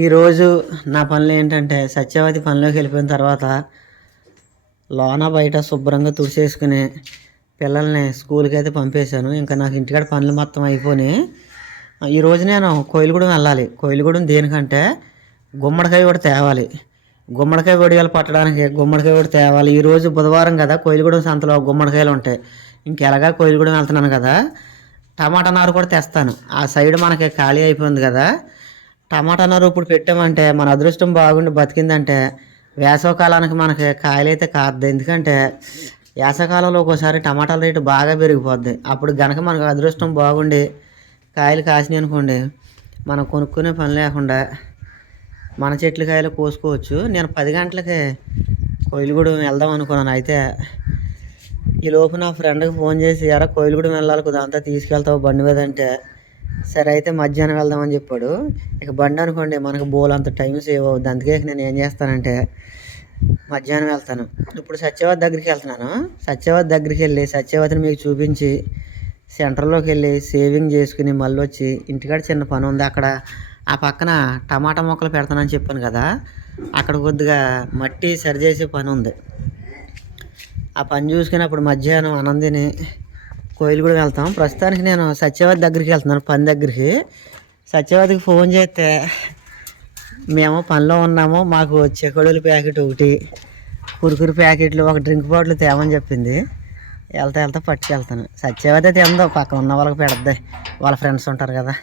ఈరోజు నా పనులు ఏంటంటే సత్యవతి పనిలోకి వెళ్ళిపోయిన తర్వాత లోన బయట శుభ్రంగా తుడిచేసుకుని పిల్లల్ని స్కూల్కి అయితే పంపేశాను. ఇంకా నాకు ఇంటికాడ పనులు మొత్తం అయిపోయి ఈరోజు నేను కోయిలగూడెం వెళ్ళాలి. కోయిలగూడెం దేనికంటే గుమ్మడికాయ కూడా తేవాలి. గుమ్మడికాయ వడియాలు పట్టడానికి గుమ్మడికాయ కూడా తేవాలి. ఈరోజు బుధవారం కదా కోయిలగూడెం సంతలో గుమ్మడికాయలు ఉంటాయి. ఇంకెలాగా కోయిలగూడెం వెళ్తున్నాను కదా టమాటా నారు కూడా తెస్తాను. ఆ సైడ్ మనకి ఖాళీ అయిపోయింది కదా టమాటా నారు ఇప్పుడు పెట్టామంటే మన అదృష్టం బాగుండి బతికిందంటే వేసవకాలానికి మనకి కాయలైతే కాదు ఎందుకంటే వేసవకాలంలో ఒక్కోసారి టమాటాల రేటు బాగా పెరిగిపోద్ది. అప్పుడు గనక మనకు అదృష్టం బాగుండి కాయలు కాసినాయి అనుకోండి మనం కొనుక్కునే పని లేకుండా మన చెట్లు కాయలు కోసుకోవచ్చు. నేను పది గంటలకి కోయిలగూడెం వెళ్దాం అనుకున్నాను. అయితే ఈ లోపు నా ఫ్రెండ్కి ఫోన్ చేసి ఎరా కోయిలగూడెం వెళ్ళాలి కొద్దిగా అంతా తీసుకెళ్తావు బండి మీద అంటే సరే అయితే మధ్యాహ్నం వెళ్దామని చెప్పాడు. ఇక బండి అనుకోండి మనకు బోల్ అంత టైం సేవ్ అవుద్ది. అందుకే నేను ఏం చేస్తానంటే మధ్యాహ్నం వెళ్తాను. ఇప్పుడు సత్యవతి దగ్గరికి వెళ్తున్నాను. సత్యవతి దగ్గరికి వెళ్ళి సత్యవతిని మీకు చూపించి సెంటర్లోకి వెళ్ళి సేవింగ్ చేసుకుని మళ్ళీ వచ్చి ఇంటికాడ చిన్న పని ఉంది. అక్కడ ఆ పక్కన టమాటా మొక్కలు పెడతానని చెప్పాను కదా అక్కడ కొద్దిగా మట్టి సరిచేసే పని ఉంది. ఆ పని చూసుకుని అప్పుడు మధ్యాహ్నం ఆనందిని కోయిలు కూడా వెళ్తాం. ప్రస్తుతానికి నేను సత్యవతి దగ్గరికి వెళ్తున్నాను పని దగ్గరికి. సత్యవతికి ఫోన్ చేస్తే మేము పనిలో ఉన్నాము మాకు చెకోడీల ప్యాకెట్ ఒకటి కురుకురు ప్యాకెట్లు ఒక డ్రింక్ బాటిల్ తేమని చెప్పింది. వెళ్తా వెళ్తా పట్టుకెళ్తాను. సత్యవతి తిందో పక్కన ఉన్న వాళ్ళకి పెడద్ది. వాళ్ళ ఫ్రెండ్స్ ఉంటారు కదా.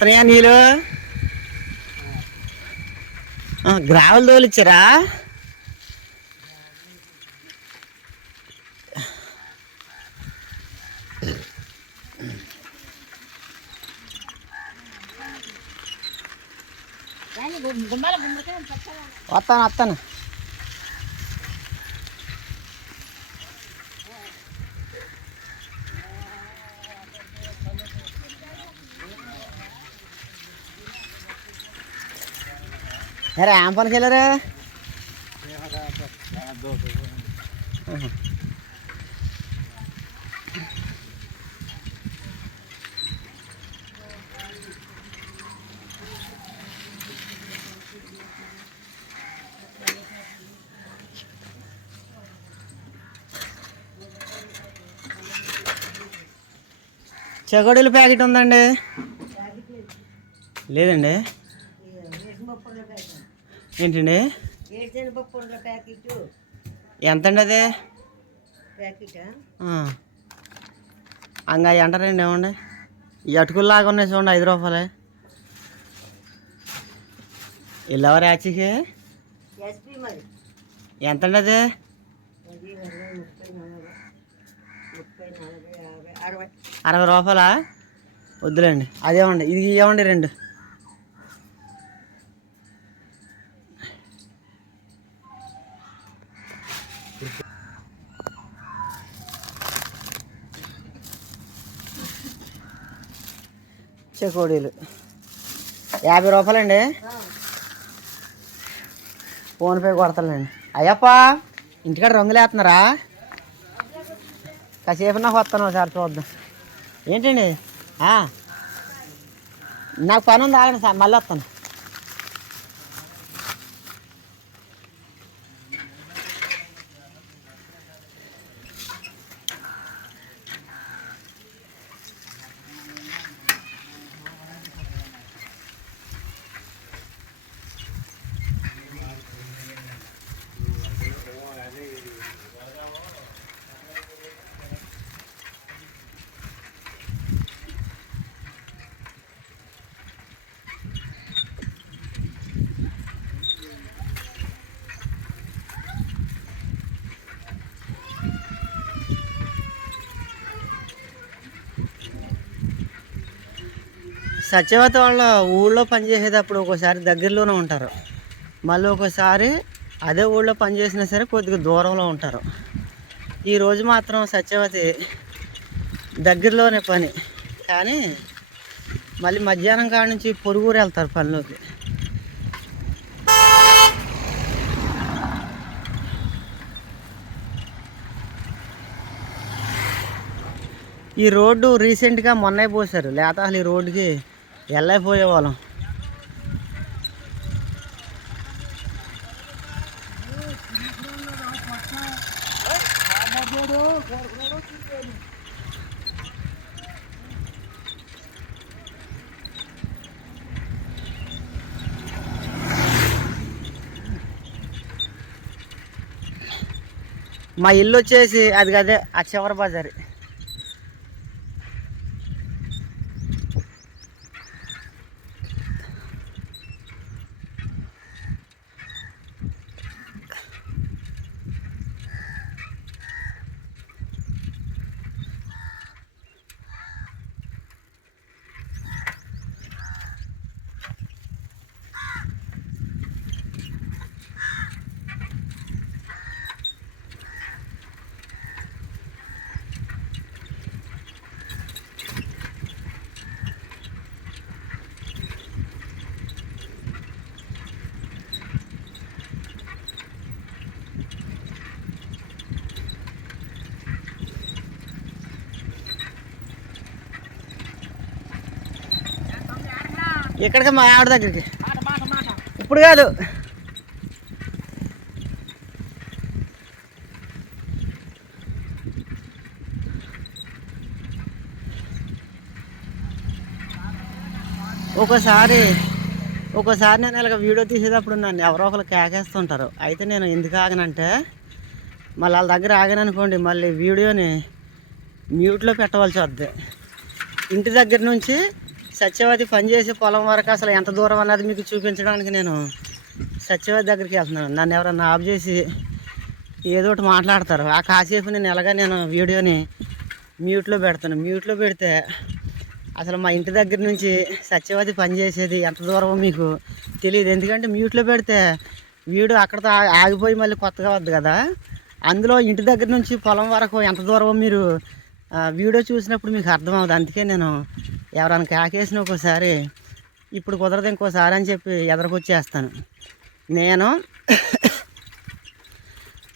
వస్తున్నాయా నీళ్ళు? గ్రావెల్ తోలిచ్చారా? వస్తాను వస్తాను. సరే ఏం పనికి వెళ్ళారు ప్యాకెట్ ఉందండి. లేదండి. ఏంటండి? ఎంతండి అది? అంగా ఎంటారండి ఏమండి? ఈ అటుకుల్లాగా ఉన్నాయి చూడండి ఐదు రూపాయలే. ఇల్లవరు యాచికి? ఎంతండి అది? అరవై. అరవై రూపాయలా? వద్దులేండి. అదేమండి ఇది ఇవ్వండి రెండు. చెకోడీలు. యాభై రూపాయలండి? ఫోన్పే కొడతానండి అయ్యప్ప ఇంటికాడ రంగులేస్తున్నారా కాసేపు నాకు వస్తాను ఒకసారి చూద్దాం. ఏంటండి? నాకు పని ఉంది ఆగండి సార్ మళ్ళీ వస్తాను. సత్యవతి వాళ్ళ ఊళ్ళో పనిచేసేటప్పుడు ఒక్కోసారి దగ్గరలోనే ఉంటారు. మళ్ళీ ఒకసారి అదే ఊళ్ళో పనిచేసినా సరే కొద్దిగా దూరంలో ఉంటారు. ఈరోజు మాత్రం సత్యవతి దగ్గరలోనే పని. కానీ మళ్ళీ మధ్యాహ్నం కాడ నుంచి పొరుగురు వెళ్తారు పనిలోకి. ఈ రోడ్డు రీసెంట్గా మొన్నే పోసారు లేకపోతే అసలు ఈ రోడ్డుకి వెళ్ళైపోయే వాళ్ళం మా ఇల్లు వచ్చేసి అది కదే ఆ చివరి బజారి. ఎక్కడికి? మా ఆవిడ దగ్గరికి. ఇప్పుడు కాదు. ఒకసారి ఒకసారి నేను ఇలాగ వీడియో తీసేటప్పుడు నన్ను ఎవరో ఒకరు కేకేస్తుంటారు. అయితే నేను ఎందుకు ఆగనంటే మళ్ళీ వాళ్ళ దగ్గర ఆగాననుకోండి మళ్ళీ వీడియోని మ్యూట్లో పెట్టవలసి వద్ది. ఇంటి దగ్గర నుంచి సత్యవతి పనిచేసే పొలం వరకు అసలు ఎంత దూరం అన్నది మీకు చూపించడానికి నేను సత్యవతి దగ్గరికి వెళ్తున్నాను. నన్ను ఎవరన్నా ఆఫ్ చేసి ఏదో ఒకటి మాట్లాడతారు. ఆ కాసేపు నేను ఎలాగ నేను వీడియోని మ్యూట్లో పెడతాను. మ్యూట్లో పెడితే అసలు మా ఇంటి దగ్గర నుంచి సత్యవతి పనిచేసేది ఎంత దూరమో మీకు తెలియదు. ఎందుకంటే మ్యూట్లో పెడితే వీడియో అక్కడతో ఆగిపోయి మళ్ళీ కొత్తగా వద్దు కదా. అందులో ఇంటి దగ్గర నుంచి పొలం వరకు ఎంత దూరమో మీరు వీడియో చూసినప్పుడు మీకు అర్థమవుతుంది అందుకే నేను ఎవరైనా కాకేసిన ఒక్కోసారి ఇప్పుడు కుదరదు ఇంకోసారి అని చెప్పి ఎదరకొచ్చేస్తాను. నేను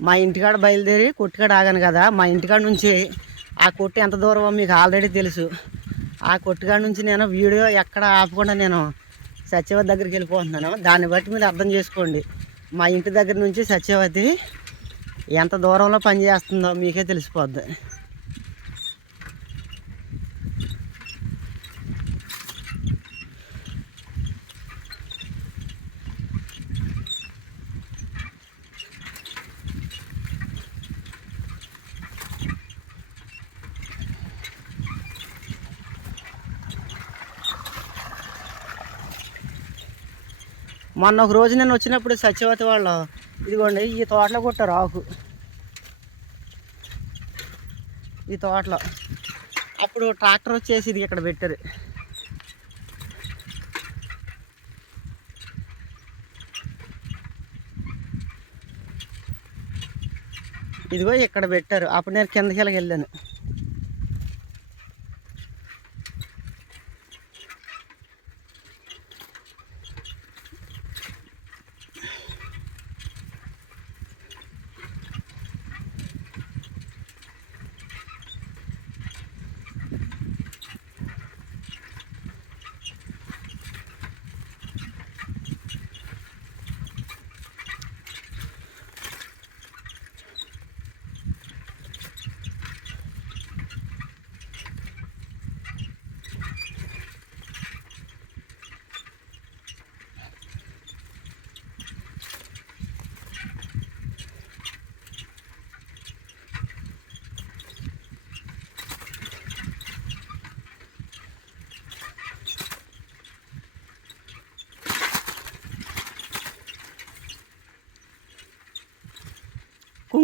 మా ఇంటికాడ బయలుదేరి కొట్టుకాడ ఆగాను కదా మా ఇంటికాడ నుంచి ఆ కొట్టు ఎంత దూరమో మీకు ఆల్రెడీ తెలుసు. ఆ కొట్టుకాడ నుంచి నేను వీడియో ఎక్కడ ఆపకుండా నేను సత్యవతి దగ్గరికి వెళ్ళిపోతున్నాను. దాన్ని బట్టి మీరు అర్థం చేసుకోండి. మా ఇంటి దగ్గర నుంచి సత్యవతి ఎంత దూరంలో పనిచేస్తుందో మీకే తెలిసిపోద్ది. మొన్న ఒక రోజు నేను వచ్చినప్పుడు సత్యవతి వాళ్ళు ఇదిగోండి ఈ తోటలో కొట్టారు ఆకు. ఈ తోటలో. అప్పుడు ట్రాక్టర్ వచ్చేసి ఇది ఇక్కడ పెట్టారు. ఇదిగో ఇక్కడ పెట్టారు. అప్పుడు నేను కిందకి వెళ్ళాను.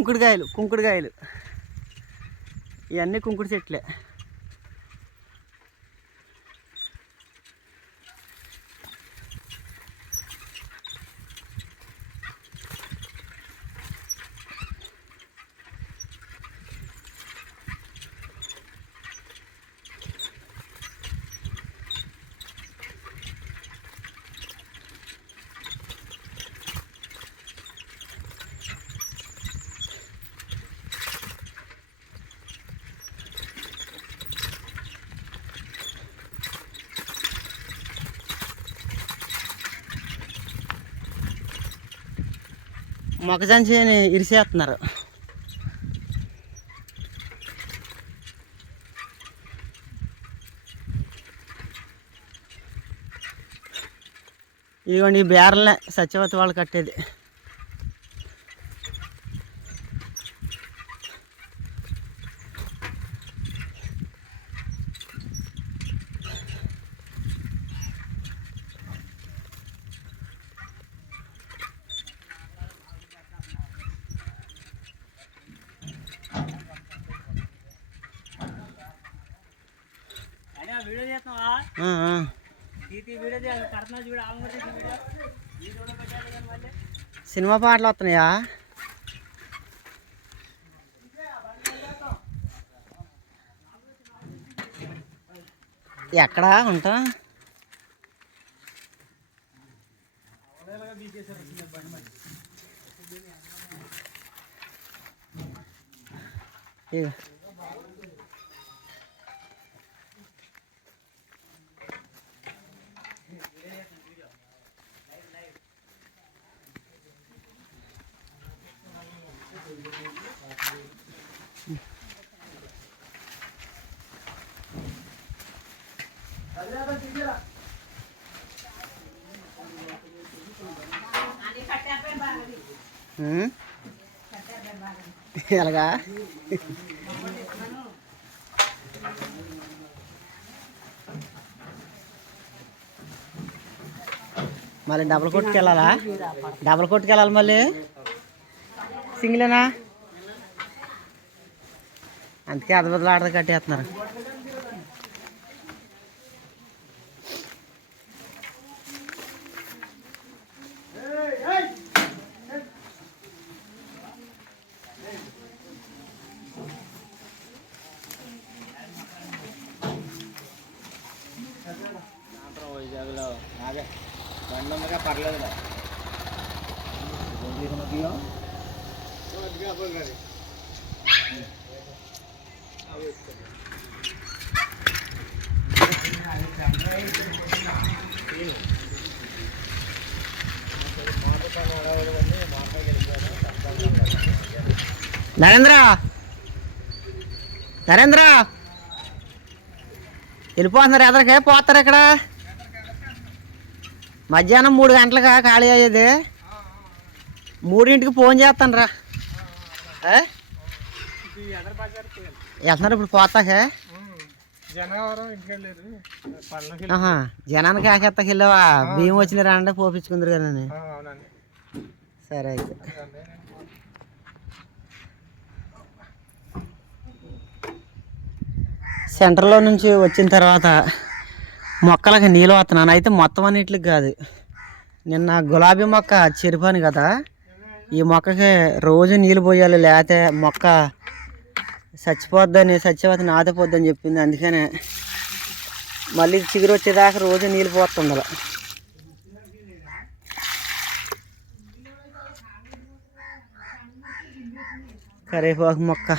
కుంకుడుకాయలు కుంకుడుకాయలు. ఇవన్నీ కుంకుడు చెట్లే. మొక్కజొన్న చేయని ఇరిసేస్తున్నారు. ఇదిగోండి ఈ బేరలే సత్యవతి వాళ్ళు కట్టేది వీడియో చేస్తున్నావా ఆ, ఆ. తీతి వీడియో చేయాలి కడుతున్నా చూడు ఆమె కూడా తీసి వీడియో ఈ చూడ పెట్టాలి కానీ మళ్ళీ సినిమా పాటలు వస్తున్నాయా? ఎక్కడా? ఉంటా? ఇగో. ఎలాగా? మళ్ళీ డబల్ కొట్టుకు వెళ్ళాలా డబల్ కొట్టుకు వెళ్ళాలి మళ్ళీ? సింగిలేనా? అందుకే అదబదులు ఆడది కట్టేస్తున్నారు. నరేంద్ర! నరేంద్ర! వెళ్ళిపోతున్నారు ఎదరికే పోతారు ఇక్కడ. మధ్యాహ్నం మూడు గంటలుగా ఖాళీ అయ్యేది. మూడింటికి ఫోన్ చేస్తాను రా వెళ్తున్నారు ఇప్పుడు పోతాకే. జనానికి ఆకెత్తకి వెళ్ళావా? బియ్యం వచ్చిన రాంటే పోపించుకుందరు కదా సరే అయితే. సెంటర్లో నుంచి వచ్చిన తర్వాత మొక్కలకి నీళ్ళు వస్తున్నాను అయితే మొత్తం అన్నిటికి కాదు. నిన్న గులాబీ మొక్క చెరిపాను కదా. ఈ మొక్కకి రోజు నీళ్ళు పోయాలి లేకపోతే మొక్క చచ్చిపోద్దని చచ్చిపోతే నాదపోద్దని చెప్పింది. అందుకనే మళ్ళీ చిగురు వచ్చేదాకా రోజు నీళ్ళు పోతుండాలి కరివేపాకు మొక్క.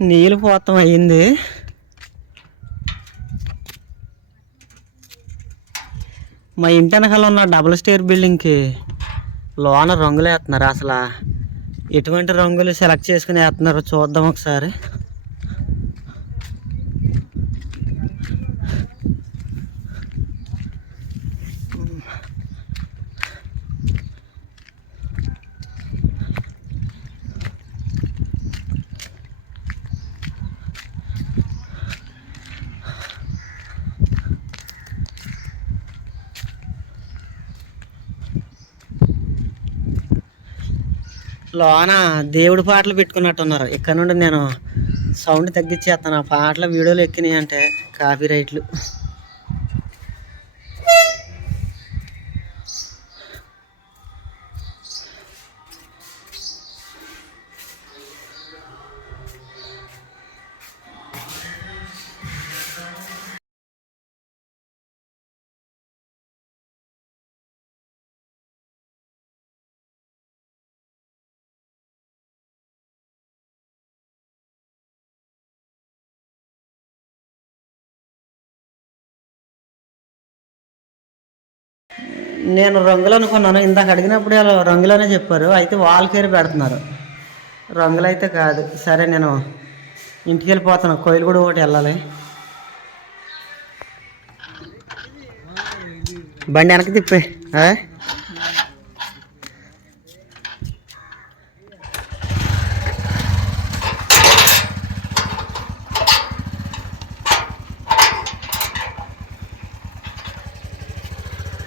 నీళ్ళు పోతం అయ్యింది. మా ఇంటి వెనకాల ఉన్న డబుల్ స్టేర్ బిల్డింగ్కి లోన రంగులు వేస్తున్నారు అసలు. ఎటువంటి రంగులు సెలెక్ట్ చేసుకుని వేస్తున్నారో చూద్దాం ఒకసారి. లోన దేవుడి పాటలు పెట్టుకున్నట్టున్నారు. ఇక్కడ నుండి నేను సౌండ్ తగ్గించేస్తాను. ఆ పాటలు వీడియోలు ఎక్కినాయి అంటే కాపీ రైట్లు నేను రంగులు అనుకున్నాను. ఇందాక అడిగినప్పుడు వాళ్ళు రంగులోనే చెప్పారు. అయితే వాల్ కేర్ పెడుతున్నారు. రంగులు అయితే కాదు. సరే నేను ఇంటికి వెళ్ళిపోతాను. కోయిలు కూడా ఒకటి వెళ్ళాలి. బండి వెనక్కి తిప్పే ఆ?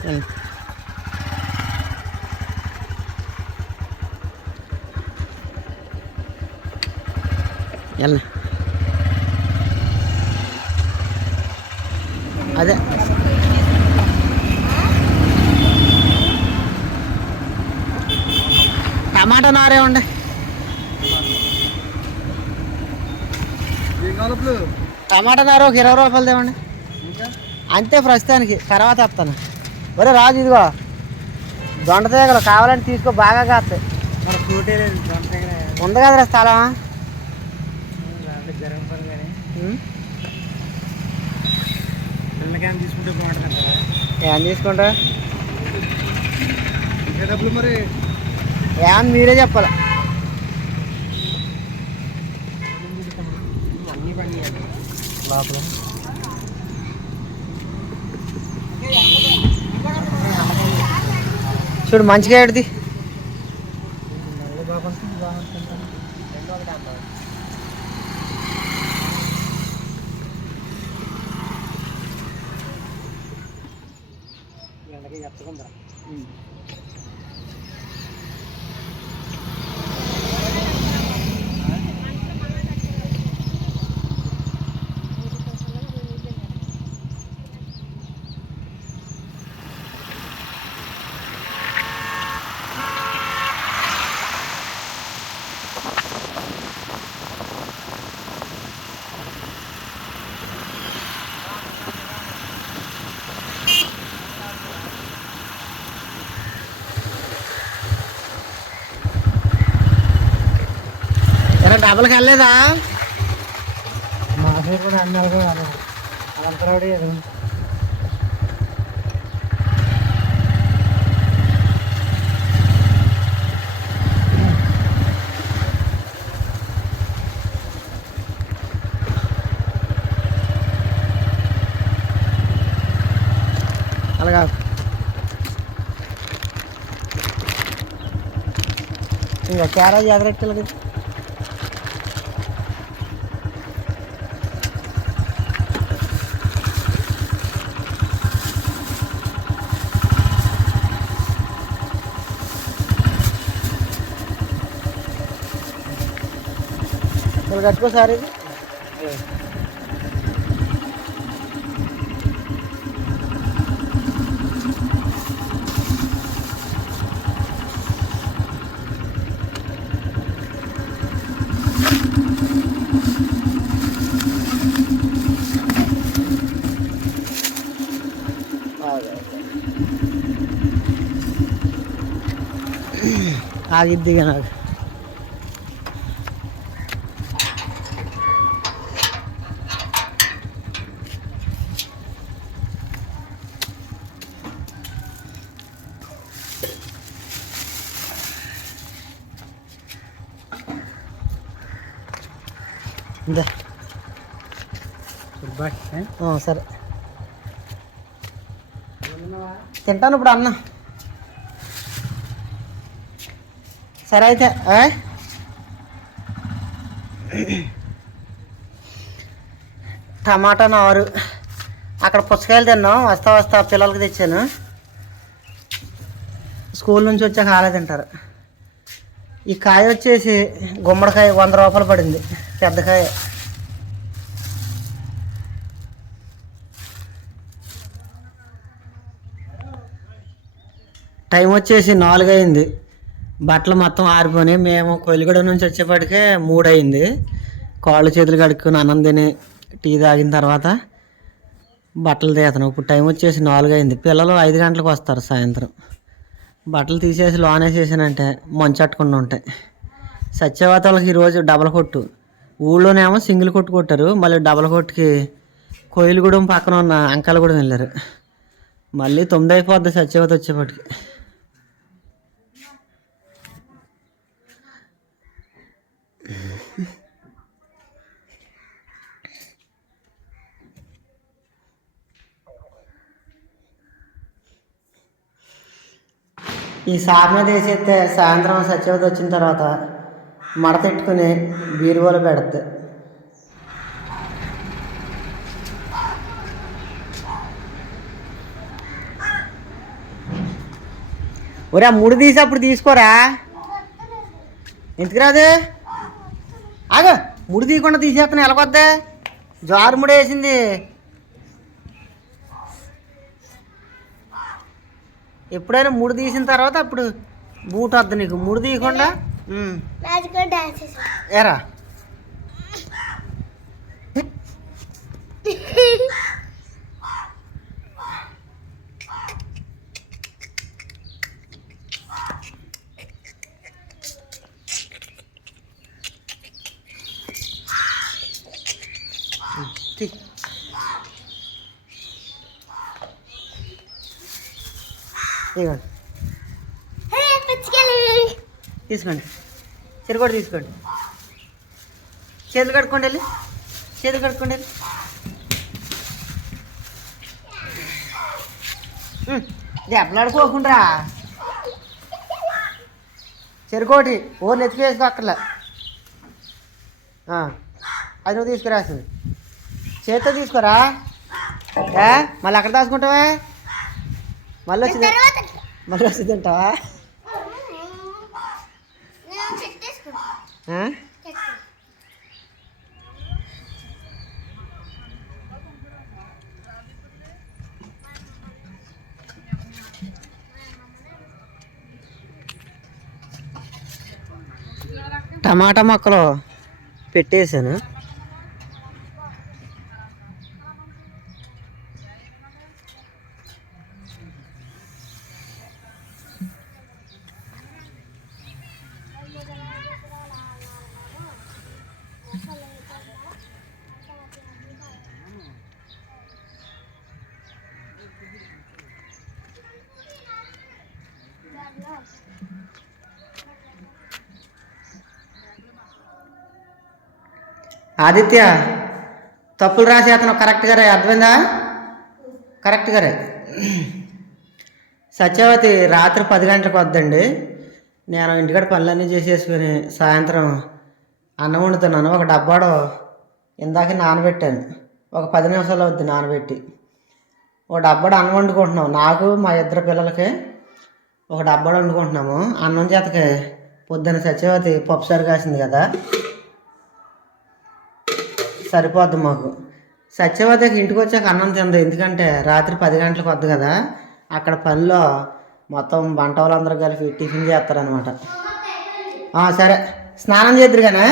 వెళ్ళు. వెళ్ళు. అదే టమాటా నారే ఉండే టమాటా నారు ఒక ఇరవై రూపాయలు తేవండి. అంతే ప్రస్తుతానికి. తర్వాత వస్తాను ఒరే రాజు ఇదిగో. దొండ తీగలు కావాలంటే తీసుకో బాగా కాస్తాయి. ఉంది కదరా స్థలం? ఏం తీసుకుంటా ఏమని మీరే చెప్పాలి అన్నీ పని లోపల చూడు మంచిగా ఏడుది. డబ్బులకి వెళ్ళలేదా మా సైడ్ కూడా అన్ని అలాగే ఇంకా క్యారేజ్ ఎదరెక్కి వాళ్ళు కట్టుకో సార్ ఇది ఆగిద్దిగా నాకు ఇందా బాయ్ ఆ, సరే. తింటాను ఇప్పుడు అన్న. సరే అయితే టమాటా నారు. అక్కడ పుచ్చకాయలు తిన్నాం వస్తా వస్తా పిల్లలకి తెచ్చాను. స్కూల్ నుంచి వచ్చాక ఆలే తింటారు. ఈ కాయ వచ్చేసి గుమ్మడికాయ వంద రూపాయలు పడింది పెద్ద కాయ. టైం వచ్చేసి నాలుగు అయింది బట్టలు మొత్తం ఆరిపోయి మేము కొలిగడ నుంచి వచ్చేప్పటికే మూడు అయింది కాళ్ళు చేతులు కడుక్కుని అన్నం తిని టీ తాగిన తర్వాత బట్టలు తీస్తాను ఇప్పుడు టైం వచ్చేసి నాలుగు అయింది పిల్లలు ఐదు గంటలకు వస్తారు సాయంత్రం. బట్టలు తీసేసి లోన్ వేసేసానంటే మంచట్టుకుండా ఉంటాయి. సత్యవాతాలకు వాళ్ళకి ఈరోజు డబల్ కొట్టు. ఊళ్ళోనేమో సింగిల్ కొట్టు కొట్టారు. మళ్ళీ డబల్ కొట్టుకి కోయిలగూడెం పక్కన ఉన్న అంకలగూడెం వెళ్ళారు. మళ్ళీ తొమ్మిది అయిపోద్ది సత్యవతి వచ్చేప్పటికి. ఈ సార్ తీసేస్తే సాయంత్రం సత్యవతి వచ్చిన తర్వాత మడతెట్టుకుని బీరువాలో పెడద్ది. ఒరే ముడి తీసి అప్పుడు తీసుకోరా? ఎందుకు రాదు? ఆగ ముడి తీయకుండా తీసేస్తాను ఎలాగొద్దే? జారు ముడి వేసింది. ఎప్పుడైనా ముడి తీసిన తర్వాత అప్పుడు బూట్ వద్దు నీకు. ముడి తీయకుండా? ఉమ్. ఇదిగోండి తీసుకోండి. చిరుగోడ తీసుకోండి. చేతులు కడుక్కోండి వెళ్ళి. చేతులు కడుక్కోండి వెళ్ళి. దెబ్బలాడుకోకుండా. చెరుకోటి ఓ నెత్తికి వేసుకో అక్కర్లే. అది నువ్వు తీసుకురాసింది. చేతితో తీసుకోరా? మళ్ళీ అక్కడ దాచుకుంటావా? మళ్ళీ వచ్చింది? మళ్ళీ వచ్చి తింటావా టమాటా మొక్కలు పెట్టేశాను. ఆదిత్య తప్పులు రాసేతను కరెక్ట్గా రే అర్థమైందా? కరెక్ట్గా సత్యవతి రాత్రి పది గంటలకు వద్దండి. నేను ఇంటికాడ పనులన్నీ చేసేసుకుని సాయంత్రం అన్నం వండుతున్నాను. ఒక డబ్బాడో ఇందాక నానబెట్టాను. ఒక పది నిమిషాలు అవుద్ది నానబెట్టి. ఒక డబ్బాడు అన్నం వండుకుంటున్నాం. నాకు మా ఇద్దరు పిల్లలకి ఒక డబ్బాడు వండుకుంటున్నాము. అన్నం చేతకి పొద్దున్న సత్యవతి పప్పుసారి కాసింది కదా. సరిపోద్ది మాకు. సత్యవతికి ఇంటికి వచ్చాక అన్నం తింది ఎందుకంటే రాత్రి పది గంటలకు వద్దు కదా. అక్కడ పనిలో మొత్తం వంట వాళ్ళందరూ కలిపి టిఫిన్ చేస్తారనమాట సరే. స్నానం చేద్దరు కానీ